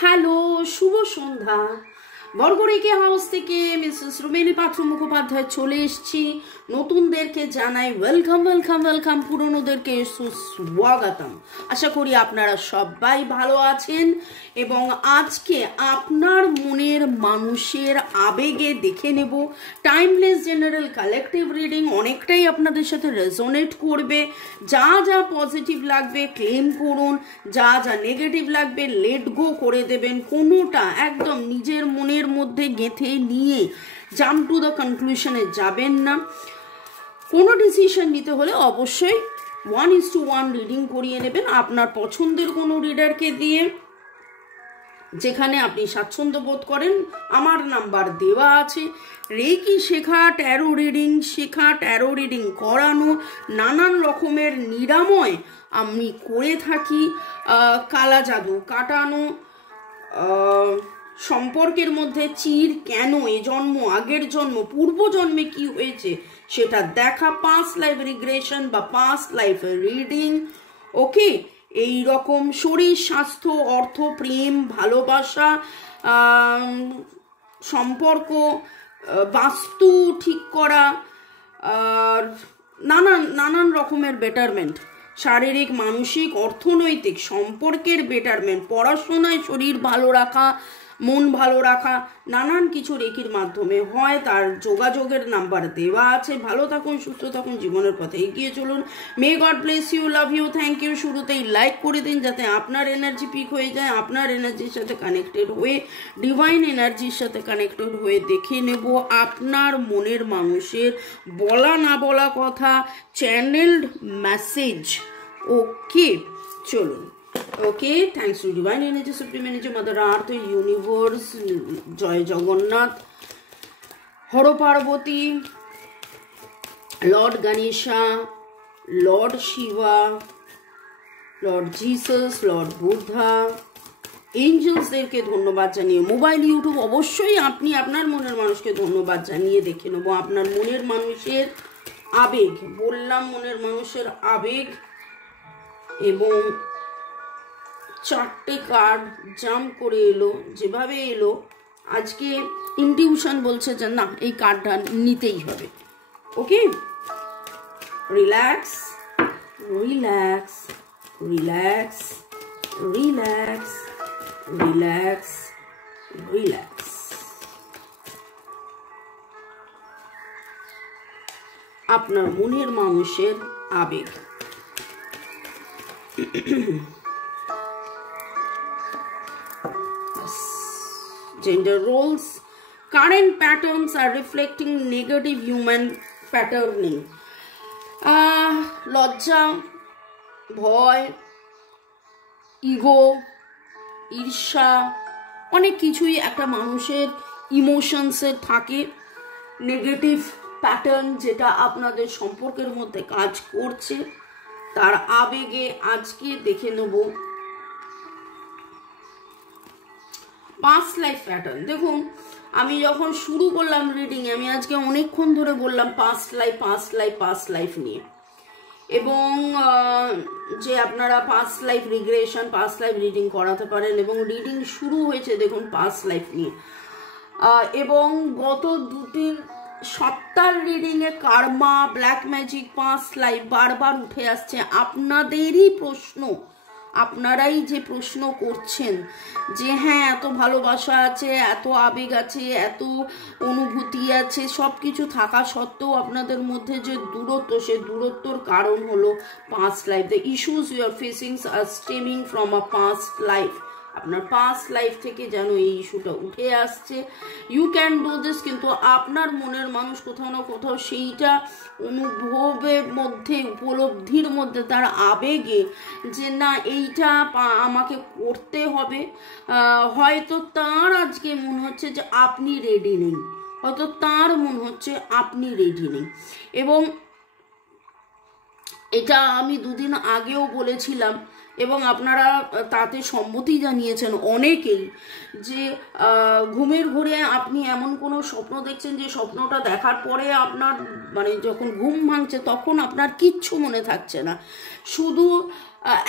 Hello, শুভ সন্ধ্যা। বর্গরেখে house থেকে Mrs Rumeli পাত্র মুখোপাধ্যায় চলে এসেছি। নতুনদেরকে জানাই ওয়েলকাম ওয়েলকাম ওয়েলকাম, পুরনোদেরকে সুস্বাগতম। আশা করি আপনারা সবাই ভালো আছেন এবং আজকে আপনার মনের মানুষের আবেগে দেখে নেব টাইমলেস জেনারেল কালেকটিভ রিডিং। অনেকটাই আপনাদের সাথে রেজোনেট করবে। যা যা পজিটিভ লাগবে ক্লেম করুন, যা যা নেগেটিভ লাগবে লেট গো করে দেবেন। কোনোটা একদম নিজের মনের মধ্যে গেঁথে নিয়ে জাম্প টু দ্য কনক্লুশনে যাবেন না। কোনো ডিসিশন নিতে হলে অবশ্যই 1:1 রিডিং করিয়ে নেবেন আপনার পছন্দের কোনো রিডারকে দিয়ে, যেখানে আপনি স্বাচ্ছন্দ্য বোধ করেন। আমার নাম্বার দেওয়া আছে। রেকি শেখা, ট্যারো রিডিং করানো, নানান রকমের নিরাময় আমি করে থাকি। কালা জাদু কাটানো, সম্পর্কের মধ্যে চির কেন, এ জন্ম আগের জন্ম পূর্ব জন্মে কি হয়েছে সেটা দেখা, পাস্ট লাইফ রিগ্রেশন বা পাস্ট লাইফ রিডিং। ওকে, এই রকম শরীর স্বাস্থ্য, অর্থ, প্রেম, ভালোবাসা, সম্পর্ক, বাস্তু ঠিক করা, নানান রকমের বেটারমেন্ট, শারীরিক, মানসিক, অর্থনৈতিক সম্পর্কের বেটারমেন্ট, পড়াশোনায় শরীর ভালো রাখা, মন ভালো রাখা, নানান কিছু রেকির মাধ্যমে হয়। তার যোগাযোগের নাম্বার দেওয়া আছে। ভালো থাকুন, সুস্থ থাকুন, জীবনের পথে এগিয়ে চলুন। May God bless you, love you, thank you. শুরুতেই লাইক করে দিন যাতে আপনার এনার্জি পিক হয়ে যায়। আপনার এনার্জির সাথে কানেক্টেড হয়ে, ডিভাইন এনার্জির সাথে কানেক্টেড হয়ে দেখে নেব আপনার মনের মানুষের বলা না বলা কথা, চ্যানেলড মেসেজ। ওকে, চলুন। Okay, thanks to divine energy, supreme energy, mother earth, universe, জয় Jagannath, Har Parvati, lord Ganesha, lord Shiva, lord Jesus, lord Buddha, এঞ্জেলসদেরকে ধন্যবাদ জানিয়ে, মোবাইল ইউটিউব অবশ্যই আপনি আপনার মনের মানুষকে ধন্যবাদ জানিয়ে দেখে নেব আপনার মনের মানুষের আবেগ। বললাম মনের মানুষের আবেগ, এবং 4টে কার্ড জাম্প করে এলো। যেভাবে এলো আজকে ইনটিউশন বলছে যে না, এই কার্ডটা নিতেই হবে। Okay, relax relax relax relax relax relax. আপনার মনের মানুষের আবেগ। Gender roles. Current patterns are reflecting negative human patterning. লজ্জা, ভয়, ইগো, ঈর্ষা, অনেক কিছুই একটা মানুষের ইমোশনসের থাকে। নেগেটিভ প্যাটার্ন যেটা আপনাদের সম্পর্কের মধ্যে কাজ করছে, তার আবেগে আজকে দেখে নেব পাস্ট লাইফ প্যাটার্ন। দেখুন, আমি যখন শুরু করলাম রিডিং, আমি আজকে অনেকক্ষণ ধরে বললাম পাস্ট লাইফ নিয়ে, এবং যে আপনারা past life regression, past life reading করাতে পারেন, এবং রিডিং শুরু হয়েছে দেখুন পাস্ট লাইফ নিয়ে। এবং গত 2-3 সপ্তাহ রিডিংয়ে Karma, black magic, past life বারবার উঠে আসছে। আপনাদেরই প্রশ্ন, আপনারাই যে প্রশ্ন করছেন যে হ্যাঁ, এত ভালোবাসা আছে, এত আবেগ আছে, এত অনুভূতি আছে, সব কিছু থাকা সত্ত্বেও আপনাদের মধ্যে যে দূরত্ব, সে দূরত্বর কারণ হলো past life. The issues you are facing are stemming from a past life. আপনার পাস্ট লাইফ থেকে যেন এই ইস্যুটা উঠে আসছে। ইউ ক্যান ডু দিস, কিন্তু আপনার মনের মানুষ কোথাও না কোথাও সেইটা অনুভবের মধ্যে, উপলব্ধির মধ্যে, তার আবেগে যে না, এইটা আমাকে করতে হবে। হয়তো তার আজকে মনে হচ্ছে যে আপনি রেডি নেই, হয়তো তার মনে হচ্ছে আপনি রেডি নেই। এবং এটা আমি 2 দিন আগেও বলেছিলাম, এবং আপনারা তাতে সম্মতি জানিয়েছেন অনেকেই, যে ঘুমের ঘোরে আপনি এমন কোনো স্বপ্ন দেখছেন যে স্বপ্নটা দেখার পরে আপনার মানে যখন ঘুম ভাঙছে তখন আপনার কিচ্ছু মনে থাকছে না, শুধু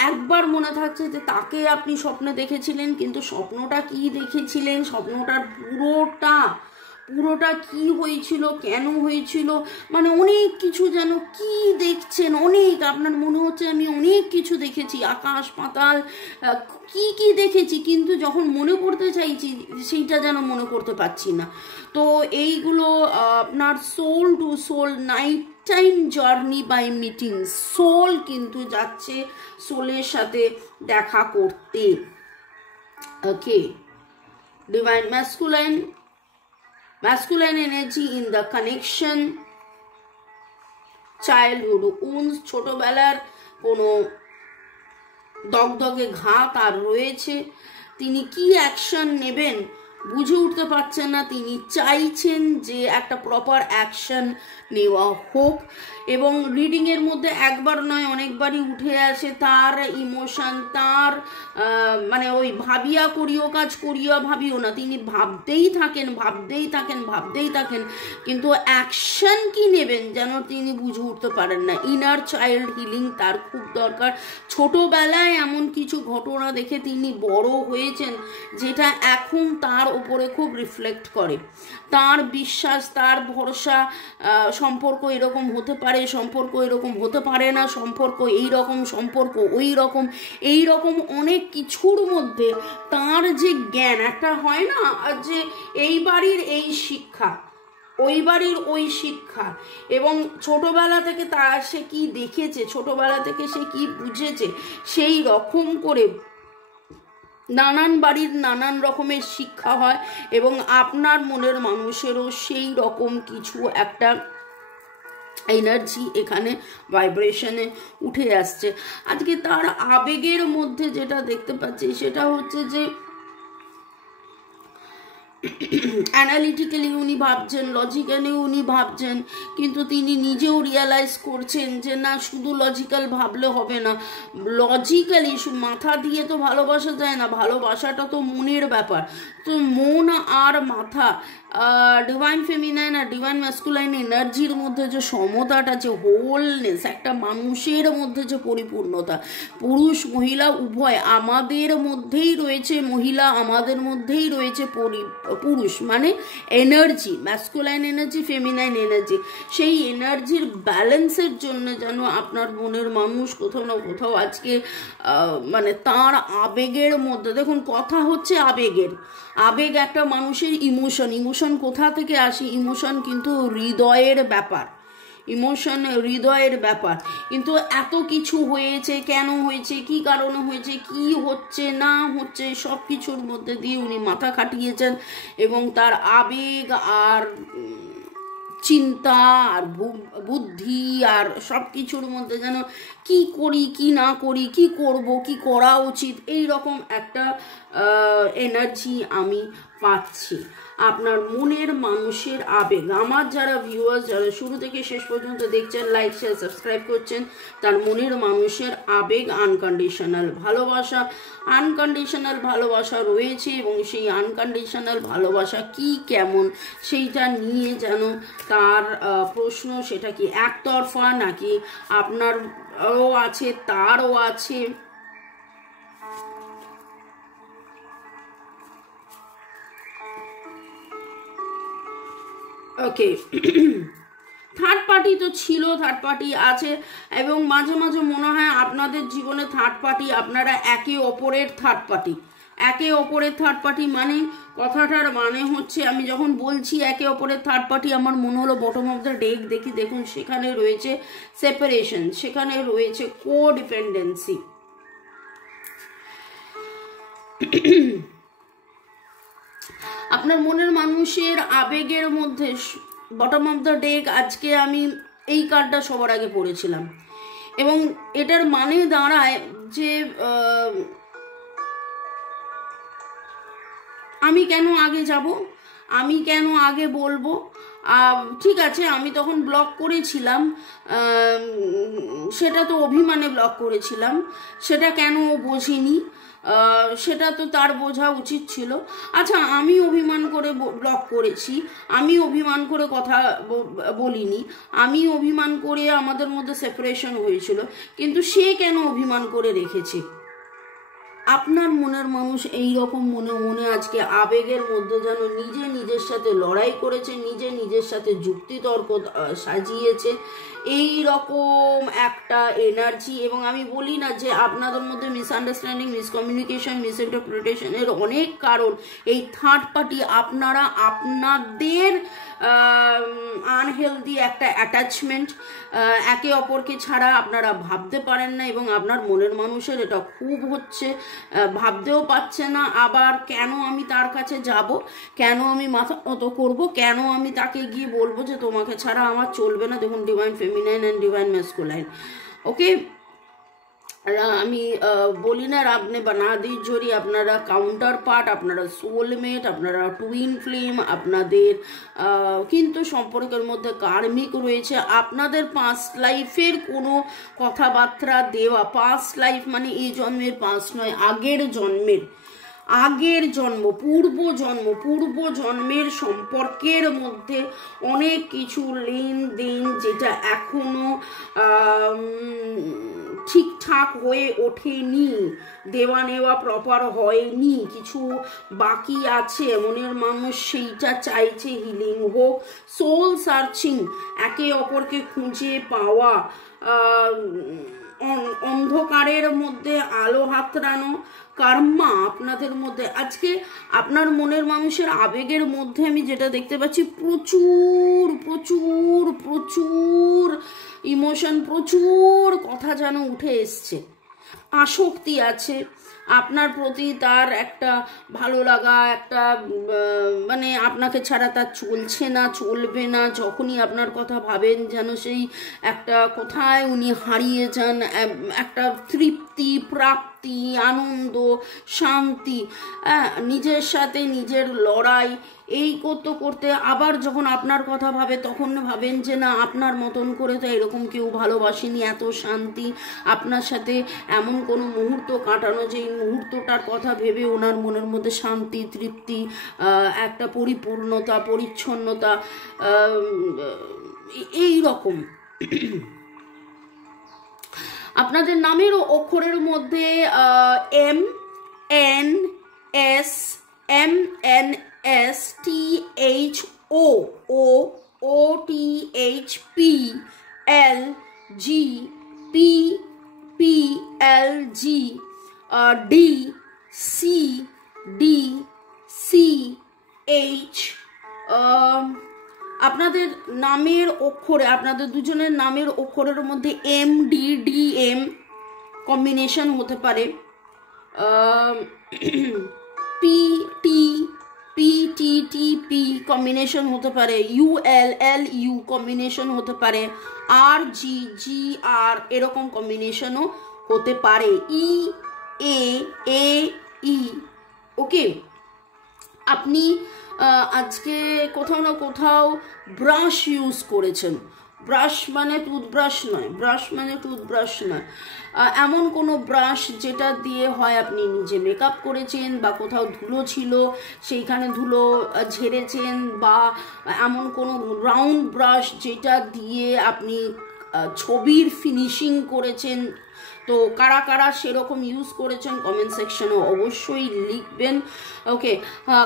একবার মনে থাকছে যে তাকে আপনি স্বপ্নে দেখেছিলেন, কিন্তু স্বপ্নটা কি দেখেছিলেন, স্বপ্নটার পুরোটা কি হয়েছিল, কেন হয়েছিল, মানে অনেক কিছু যেন কি দেখছেন, অনেক আপনার মনে হচ্ছে আমি অনেক কিছু দেখেছি, আকাশ পাতাল কি কি দেখেছি, কিন্তু যখন মনে করতে চাইছি সেইটা যেন মনে করতে পারছি না। তো এইগুলো আপনার soul to soul night time journey by meeting, soul কিন্তু যাচ্ছে সোলের সাথে দেখা করতে। Okay, divine masculine energy in the connection childhood wounds, ছোটবেলার কোনো দগদগে ঘা তার রয়েছে, তিনি কি অ্যাকশন নেবেন বুঝে উঠতে পারছেন না, তিনি চাইছেন যে একটা প্রপার অ্যাকশন নেওয়া হোক। এবং রিডিংয়ের মধ্যে একবার নয় অনেকবারই উঠে আসে তার ইমোশন, তার মানে ওই ভাবিয়া করিও কাজ করিয়া ভাবিও না, তিনি ভাবতেই থাকেন, কিন্তু অ্যাকশন কি নেবেন যেন তিনি বুঝে উঠতে পারেন না। ইনার চাইল্ড হিলিং তার খুব দরকার। ছোটবেলায় এমন কিছু ঘটনা দেখে তিনি বড় হয়েছেন যেটা এখন তার উপরে খুব রিফ্লেক্ট করে, তার বিশ্বাস, তার ভরসা, সম্পর্ক এরকম হতে পারে, সম্পর্ক এরকম হতে পারে না, সম্পর্ক এইরকম, সম্পর্ক ওই রকম, এইরকম অনেক কিছুর মধ্যে তার যে জ্ঞান, একটা হয় না যে এই বাড়ির এই শিক্ষা, ওই বাড়ির ওই শিক্ষা, এবং ছোটবেলা থেকে সে কি দেখেছে, ছোটবেলা থেকে সে কি বুঝেছে, সেই রকম করে নানান বাড়ির নানান রকমের শিক্ষা হয়, এবং আপনার মনের মানুষেরও সেই রকম কিছু একটা এনার্জি এখানে ভাইব্রেশনে উঠে আসছে। আজকে তার আবেগের মধ্যে যেটা দেখতে পাচ্ছি সেটা হচ্ছে যে অ্যানালিটিক্যালি উনি ভাবছেন, লজিক্যালি উনি ভাবছেন, কিন্তু তিনি নিজেও রিয়ালাইজ করছেন যে না, শুধু লজিক্যাল ভাবলে হবে না, লজিক্যালি মাথা দিয়ে তো ভালোবাসা যায় না, ভালোবাসাটা তো মনের ব্যাপার। তো মন আর মাথা, ডিভাইন ফেমিনাইন আর ডিভাইন ম্যাসকুলাইন এনার্জির মধ্যে যে সমতাটা, যে হোলনেস, একটা মানুষের মধ্যে যে পরিপূর্ণতা, পুরুষ মহিলা উভয় আমাদের মধ্যেই রয়েছে, মহিলা আমাদের মধ্যেই রয়েছে, পুরুষ মানে energy, masculine energy, feminine energy, সেই এনার্জির ব্যালেন্সের জন্য যেন আপনার মনের মানুষ কোথাও না কোথাও আজকে মানে তার আবেগের মধ্যে, দেখুন কথা হচ্ছে আবেগের, আবেগ একটা মানুষের ইমোশন কোথা থেকে আসে, ইমোশন কিন্তু হৃদয়ের ব্যাপার, হৃদয়ের ব্যাপার। কিন্তু এত কিছু হয়েছে, কেন হয়েছে, কি কারণে হয়েছে, কি হচ্ছে না হচ্ছে, সব কিছুর মধ্যে দিয়ে উনি মাথা খাটিয়েছেন, এবং তার আবেগ আর চিন্তা আর বুদ্ধি আর সব কিছুর মধ্যে যেন কি করি কি না করি, কি করব, কি করা উচিত, এই রকম একটা এনার্জি আমি পাচ্ছি। আপনার মনের মানুষের আবেগ, আমার যারা ভিউয়ার্স, যারা শুরু থেকে শেষ পর্যন্ত দেখছেন, লাইক শেয়ার সাবস্ক্রাইব করছেন, তার মনের মানুষের আবেগ আনকন্ডিশনাল ভালোবাসা রয়েছে, এবং সেই আনকন্ডিশনাল ভালোবাসা কি কেমন সেইটা নিয়ে যেন তার প্রশ্ন, সেটা কি একতরফা নাকি আপনারও আছে তারও আছে। ওকে, থার্ড পার্টি তো ছিল, থার্ড পার্টি আছে, এবং মাঝে মাঝে মনে হয় আপনাদের জীবনে থার্ড পার্টি, আপনারা একে অপরের থার্ড পার্টি মানে কথাটার মানে হচ্ছে, আমি যখন বলছি একে অপরের থার্ড পার্টি, আমার মনে হলো বটম অফ দ্য ডেক দেখি, দেখুন সেখানে রয়েছে সেপারেশন, সেখানে রয়েছে কোডিপেন্ডেন্সি। আপনার মনের মানুষের আবেগের মধ্যে বটম অফ দ্য ডেক আজকে আমি এই কার্ডটা সবার আগে পড়েছিলাম, এবং এটার মানে দাঁড়ায় যে আমি কেন আগে যাব, আমি কেন আগে বলবো, ঠিক আছে, আমি তখন ব্লক করেছিলাম, সেটা তো অভিমানে ব্লক করেছিলাম, সেটা কেন বোঝেনি, সেটা তো তার বোঝা উচিত ছিল। আচ্ছা, আমি অভিমান করে ব্লক করেছি, আমি অভিমান করে কথা বলিনি, আমি অভিমান করে আমাদের মধ্যে সেপারেশন হয়েছিল, কিন্তু সে কেন অভিমান করে রেখেছে? আপনার মনের মানুষ এই রকম মনে মনে আজকে আবেগের মধ্যে যেন নিজে নিজের সাথে লড়াই করেছে, নিজে নিজের সাথে যুক্তিতর্ক সাজিয়েছে, এই রকম একটা এনার্জি। এবং আমি বলি না যে আপনাদের মধ্যে মিসআন্ডারস্ট্যান্ডিং, মিসকমিউনিকেশন, মিসইন্টারপ্রিটেশনের অনেক কারণ এই থার্ড পার্টি, আপনারা আপনাদের আনহেলদি একটা অ্যাটাচমেন্ট, একে অপরকে ছাড়া আপনারা ভাবতে পারেন না, এবং আপনার মনের মানুষের এটা খুব হচ্ছে, ভাবতেও পারছে না। আবার কেন আমি তার কাছে যাব, কেন আমি মাথা নত করব, কেন আমি তাকে গিয়ে বলবো যে তোমাকে ছাড়া আমার চলবে না। দেখুন, divine feminine and divine masculine. ওকে, আমি বলি না রাবনে বানা দি জোরি, আপনারা কাউন্টার পার্ট, আপনারা সোলমেট, আপনারা টুইন ফ্লেম, আপনাদের কিন্তু সম্পর্কের মধ্যে কার্মিক রয়েছে, আপনাদের পাস্ট লাইফের কোনো কথাবার্তা দেওয়া, পাস্ট লাইফ মানে এই জন্মের পাস্ট নয়, আগের জন্ম, পূর্ব জন্মের সম্পর্কের মধ্যে অনেক কিছু লেনদেন যেটা এখনো ঠিকঠাক হয়ে ওঠেনি, দেওয়া নেওয়া প্রপার হয়নি, কিছু বাকি আছে, মনের মানুষ সেইটা চাইছে হিলিং হোক, সোল সার্চিং, একে অপরকে খুঁজে পাওয়া, অন্ধকারের মধ্যে আলো হাতড়ানো, কর্মা আপনাদের মধ্যে আজকে আপনার মনের মানুষের আবেগের মধ্যে আমি যেটা দেখতে পাচ্ছি, প্রচুর প্রচুর প্রচুর ইমোশন, প্রচুর কথা যেন উঠে এসছে, আসক্তি আছে আপনার প্রতি, তার একটা ভালো লাগা, একটা মানে আপনাকে ছাড়া তার চলছে না, চলবে না, যখনই আপনার কথা ভাবেন যেন সেই একটা কোথায় উনি হারিয়ে যান, একটা তৃপ্তি, প্রাপ্তি, আনন্দ, শান্তি, নিজের সাথে নিজের লড়াই, এই করতে করতে আবার যখন আপনার কথা ভাবে তখন ভাবেন যে না, আপনার মতন করে তো এরকম কেউ ভালোবাসেনি, এত শান্তি, আপনার সাথে এমন কোনো মুহূর্ত কাটানো যে এই মুহূর্তটার কথা ভেবে ওনার মনের মধ্যে শান্তি, তৃপ্তি, একটা পরিপূর্ণতা, পরিচ্ছন্নতা, এই রকম। আপনাদের নামের অক্ষরের মধ্যে M N S, M N S, T H O, O O T H P L G, P P L G, D C, D C H. আপনাদের নামের অক্ষরে, আপনাদের দুজনের নামের অক্ষরের মধ্যে M D D M combination হতে পারে, P T P T T P combination হতে পারে, U L L U combination হতে পারে, আর জি জি আর এরকম কম্বিনেশনও হতে পারে, ই এ এ ই। ওকে, আপনি আজকে কোথাও না কোথাও ব্রাশ ইউজ করেছেন, ব্রাশ মানে টুথব্রাশ নয়, ব্রাশ মানে টুথব্রাশ নয়, এমন কোনো ব্রাশ যেটা দিয়ে হয় আপনি নিজে মেকআপ করেছেন, বা কোথাও ধুলো ছিল সেইখানে ধুলো ঝেড়েছেন, বা এমন কোনো রাউন্ড ব্রাশ যেটা দিয়ে আপনি ছবির ফিনিশিং করেছেন। তো কারা কারা সেরকম ইউজ করেছেন কমেন্ট সেকশনে অবশ্যই লিখবেন। ওকে,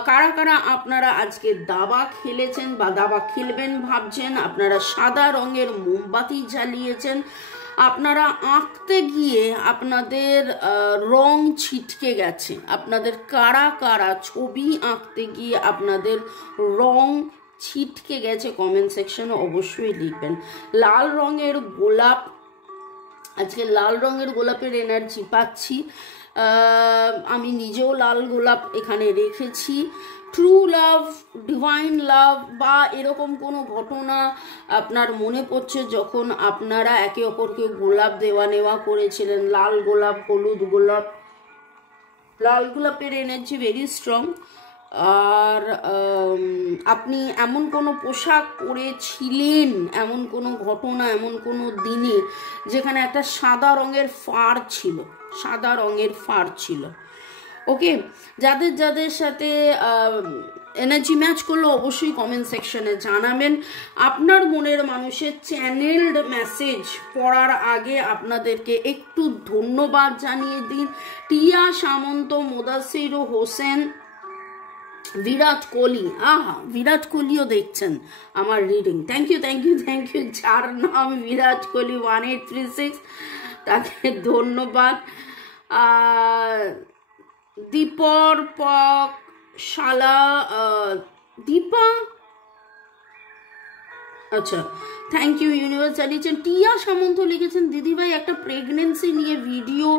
কারা কারা আপনারা আজকে দাবা খেলেছেন বা দাবা খেলবেন ভাবছেন, আপনারা সাদা রঙের মোমবাতি জ্বালিয়েছেন, আপনারা আঁকতে গিয়ে আপনাদের রং ছিটকে গেছে, আপনাদের কারা কারা ছবি আঁকতে গিয়ে আপনাদের রং ছিটকে গেছে কমেন্ট সেকশনে অবশ্যই লিখবেন। লাল রঙের গোলাপ, আজকে লাল রঙের গোলাপের এনার্জি পাচ্ছি, আমি নিজেও লাল গোলাপ এখানে রেখেছি। ট্রু লাভ, ডিভাইন লাভ বা এরকম কোনো ঘটনা আপনার মনে পড়ছে যখন আপনারা একে অপরকে গোলাপ দেওয়া নেওয়া করেছিলেন, লাল গোলাপ, হলুদ গোলাপ, লাল গোলাপের এনার্জি ভেরি স্ট্রং। আর আপনি এমন কোনো পোশাক পরেছিলেন, এমন কোনো ঘটনা, এমন কোনো দিনে যেখানে একটা সাদা রঙের ফার ছিল, সাদা রঙের ফার ছিল। ওকে, যাদের যাদের সাথে এনার্জি ম্যাচ করলো অবশ্যই কমেন্ট সেকশনে জানাবেন। আপনার মনের মানুষের চ্যানেলড মেসেজ পড়ার আগে আপনাদেরকে একটু ধন্যবাদ জানিয়ে দিন। টিয়া সামন্ত, মোদাসির হোসেন, বিরাট কোহলি, আহা বিরাট কোহলিও দেখছেন আমার reading, thank you thank you thank you. যার নাম বিরাট কোহলি 1836 তাকে ধন্যবাদ। দীপর পক শালা, দীপা, আচ্ছা থ্যাংক ইউ। ইউনিভার্স জানিয়েছেন। টিয়া সামন্ত লিখেছেন দিদিভাই একটা প্রেগনেন্সি নিয়ে ভিডিও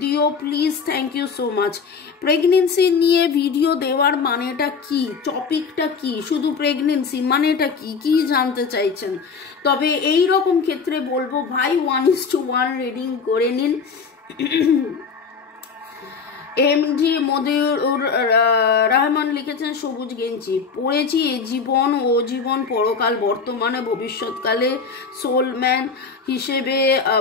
দিও please, thank you so much. Pregnancy নিয়ে ভিডিও দেওয়ার মানেটা কি, টপিকটা কি, শুধু প্রেগনেন্সি মানেটা কি, কি জানতে চাইছেন? তবে এই রকম ক্ষেত্রে বলবো ভাই 1:1 রিডিং করে নিন। এমডি মদিউর রহমান লিখেছেন সবুজ গেঞ্জি পড়েছি, এ জীবন ও জীবন, পরকাল, বর্তমানে, ভবিষ্যৎকালে সোলম্যান হিসেবে,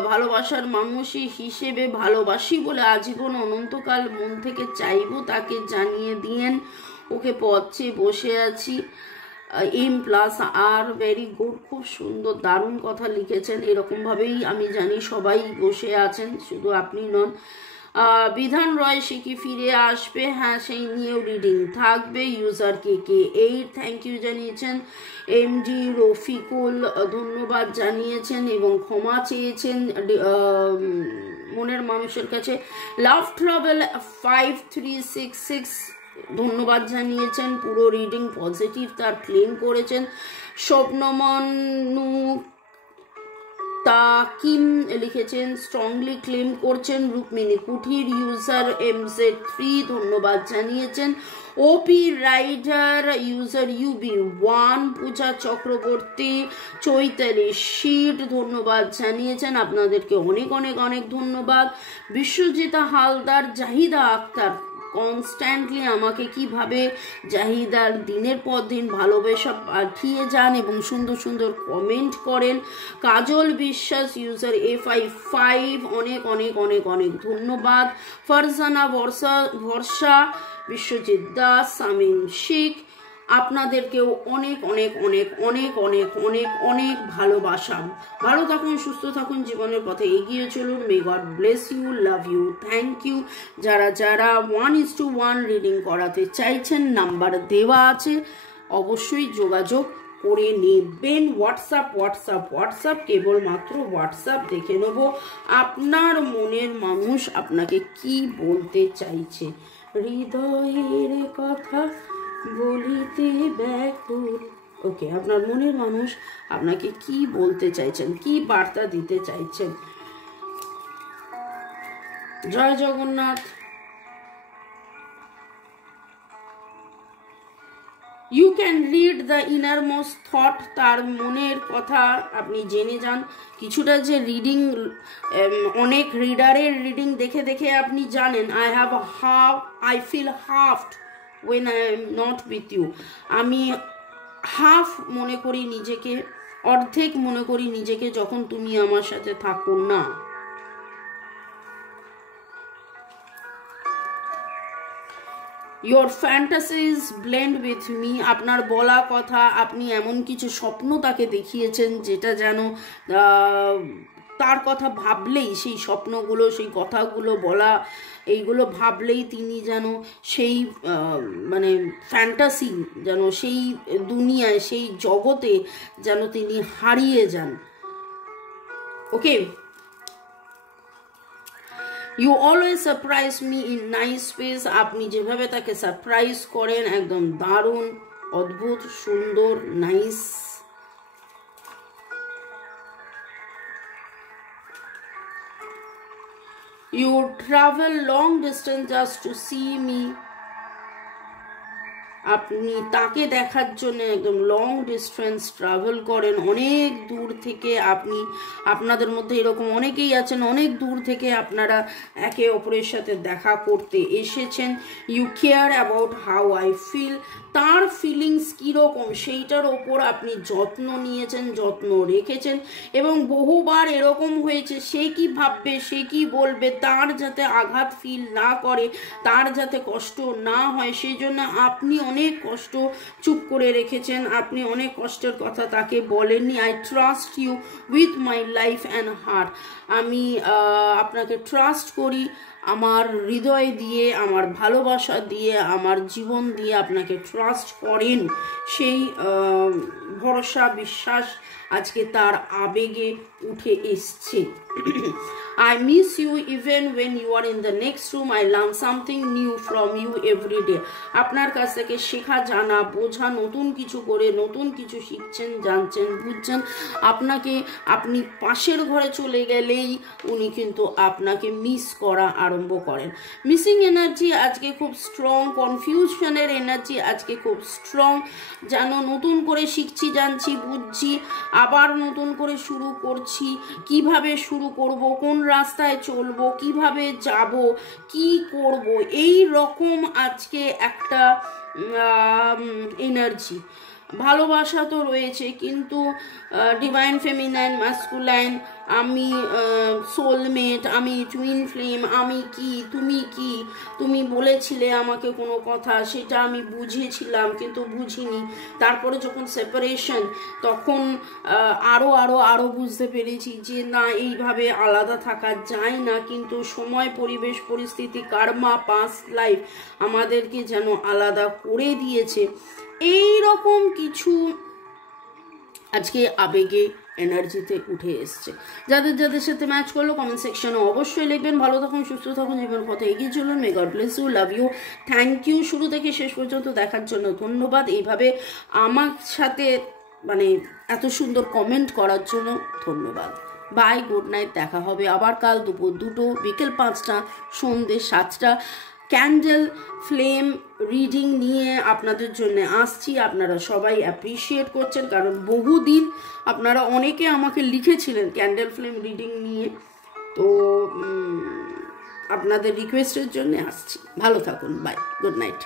ভালোবাসার মানুষই হিসেবে ভালোবাসি বলে আজীবন অনন্তকাল মন থেকে চাইবো, তাকে জানিয়ে দিয়েন ওকে পথ চেয়ে বসে আছি। এম প্লাস আর, ভেরি গুড, খুব সুন্দর দারুণ কথা লিখেছেন। এরকমভাবেই আমি জানি সবাই বসে আছেন, শুধু আপনি নন। বিধান রয় সে কি ফিরে আসবে, হ্যাঁ সেই নিয়েও রিডিং থাকবে। ইউজার কে 8 থ্যাংক ইউ জানিয়েছেন। এমডি রফিকুল ধন্যবাদ জানিয়েছেন এবং ক্ষমা চেয়েছেন মনের মানুষের কাছে। লাভ ট্রাভেল 5366 ধন্যবাদ জানিয়েছেন, পুরো রিডিং পজিটিভ তার ক্লেম করেছেন। স্বপ্নমনু তাকিম লিখেছেন স্ট্রংলি ক্লেম করছেন। রুক্মিণী কুঠির ইউজার MZ3 ধন্যবাদ জানিয়েছেন। ওপি রাইডার ইউজার UB1, পূজা চক্রবর্তী, চৈতালি শীট ধন্যবাদ জানিয়েছেন, আপনাদেরকে অনেক অনেক অনেক ধন্যবাদ। বিশ্বজিতা হালদার, জাহিদা আক্তার কনস্ট্যান্টলি আমাকে কিভাবে জাহিদার দিনের পর দিন ভালোবাসা পাঠিয়ে যান এবং সুন্দর সুন্দর কমেন্ট করেন। কাজল বিশ্বাস ইউজার A55 অনেক অনেক অনেক অনেক ধন্যবাদ। ফারজানা ভরসা, বিশ্বজিৎ দাস, সামিন শেখ, আপনাদেরকেও অনেক অনেক অনেক অনেক অনেক অনেক অনেক ভালোবাসা। ভালো থাকুন, সুস্থ থাকুন, জীবনের পথে এগিয়ে চলুন। May God bless you, love you, thank you. যারা যারা 1:1 রিডিং করাতে চাইছেন নাম্বার দেওয়া আছে, অবশ্যই যোগাযোগ করে নেবেন। হোয়াটসঅ্যাপ কেবলমাত্র হোয়াটসঅ্যাপ দেখে নেব আপনার মনের মানুষ আপনাকে কি বলতে চাইছে। হৃদয়ের কথা বলিতে ব্যাকুল, ওকে, আপনার মনের মানুষ আপনাকে কি বলতে চাইছেন, কি বার্তা দিতে চাইছেন। জয় Jagannath. You can read the innermost thought, তার মনের কথা আপনি জেনে যান। কিছুটা যে রিডিং, অনেক রিডারের রিডিং দেখে দেখে আপনি জানেন I feel halved when I am not with you, আমি হাফ মনে করি নিজেকে, অর্ধেক মনে করি নিজেকে যখন তুমি আমার সাথে থাকো না। Your fantasies blend with me, আপনার বলা কথা, আপনি এমন কিছু স্বপ্ন তাকে দেখিয়েছেন যেটা যেন তার কথা ভাবলেই, সেই স্বপ্নগুলো, সেই কথাগুলো বলা, এইগুলো ভাবলেই তিনি যেন সেই মানে ফ্যান্টাসি, যেন সেই দুনিয়ায়, সেই জগতে যেন তিনি হারিয়ে যান। Okay, you always surprise me in nice ways, আপনি যেভাবে তাকে সারপ্রাইজ করেন একদম দারুণ, অদ্ভুত, সুন্দর, nice. You travel long distance just to see me. আপনি তাকে দেখার জন্য একদম লং ডিস্টেন্স ট্রাভেল করেন, অনেক দূর থেকে আপনাদের মধ্যে এরকম অনেকেই আছেন, অনেক দূর থেকে আপনারা একে অপরের সাথে দেখা করতে এসেছেন। You care about how I feel, তার ফিলিংস কীরকম সেইটার ওপর আপনি যত্ন নিয়েছেন, যত্ন রেখেছেন। এবং বহুবার এরকম হয়েছে সে কি ভাববে, সে কি বলবে, তার যাতে আঘাত ফিল না করে, তার যাতে কষ্ট না হয়, সেই জন্য আপনি অনেক কষ্ট চুপ করে রেখেছেন, আপনি অনেক কষ্টের কথা তাকে বলেননি। I trust you with my life and heart, আমি আপনাকে ট্রাস্ট করি আমার হৃদয় দিয়ে, আমার ভালোবাসা দিয়ে, আমার জীবন দিয়ে আপনাকে ট্রাস্ট করেন। সেই ভরসা বিশ্বাস আজকে তার আবেগে উঠে এসছে। I miss you even when you are in the next room. I learn something new from you every day. আপনার কাছ থেকে শেখা, জানা, বোঝা, নতুন কিছু করে নতুন কিছু শিখছেন, জানছেন, বুঝছেন। আপনি পাশের ঘরে চলে গেলেই উনি কিন্তু আপনাকে মিস করা আরম্ভ করেন। মিসিং এনার্জি আজকে খুব স্ট্রং, কনফিউশনের এনার্জি আজকে খুব স্ট্রং। যেন নতুন করে শিখছি, জানছি, বুঝছি, আবার নতুন করে শুরু করছি, কিভাবে শুরু করব, কোন রাস্তায় চলবো, কিভাবে যাব, কি করব, এই রকম আজকে একটা এনার্জি। ভালোবাসা তো রয়েছে, কিন্তু ডিভাইন ফেমিনাইন, ম্যাসকুলাইন, আমি সোলমেট, আমি টুইন ফ্লেম, আমি কি, তুমি বলেছিলে আমাকে কোনো কথা, সেটা আমি বুঝেছিলাম কিন্তু বুঝিনি। তারপরে যখন সেপারেশন, তখন আরো বুঝতে পেরেছি যে না, এইভাবে আলাদা থাকা যায় না। কিন্তু সময়, পরিবেশ, পরিস্থিতি, কার্মা, পাস্ট লাইফ আমাদেরকে যেন আলাদা করে দিয়েছে। এই রকম কিছু আজকে আবেগে এনার্জিতে উঠে এসছে। যাদের সাথে ম্যাচ করলো কমেন্ট সেকশনে অবশ্যই লিখবেন। ভালো থাকুন, সুস্থ থাকুন, জীবনের পথে এগিয়ে চলুন। May God bless you, love you, thank you শুরু থেকে শেষ পর্যন্ত দেখার জন্য ধন্যবাদ। এইভাবে আমার সাথে এত সুন্দর কমেন্ট করার জন্য ধন্যবাদ। বাই, গুড নাইট, দেখা হবে আবার কাল দুপুর 2টো, বিকেল 5টা, সন্ধ্যে 7টা ক্যান্ডেল ফ্লেম রিডিং নিয়ে আপনাদের জন্য আসছি। আপনারা সবাই অ্যাপ্রিসিয়েট করছেন, কারণ বহুদিন আপনারা অনেকে আমাকে লিখেছিলেন ক্যান্ডেল ফ্লেম রিডিং নিয়ে। তো আপনাদের রিকোয়েস্টের জন্য আসছি। ভালো থাকুন, বাই, গুড নাইট।